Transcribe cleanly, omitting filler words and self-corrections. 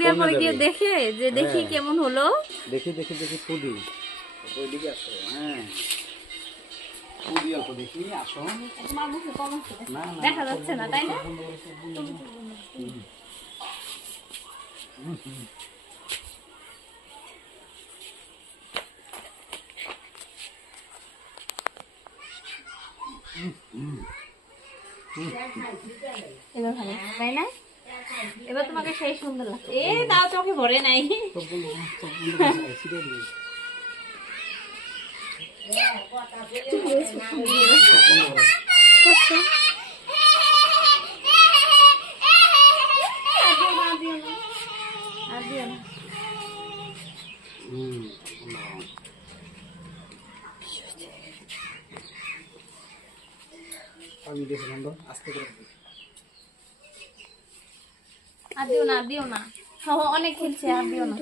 দেওয়ার পরে গিয়ে দেখে যে দেখি কেমন হলো, দেখি দেখি দেখি ফুদি ওইদিকে আসো। হ্যাঁ ফুদি অল্প দেখি আসো। দেখা যাচ্ছে না তাই না? এবার ভালো তাই না? এবার তোমাকে সেই সুন্দর লাগছে। এ তাও চোখে ভরে নাই। আমি দেখলাম তো আস্তে করে আর দিও না অনেক খেলছে, আর দিও না।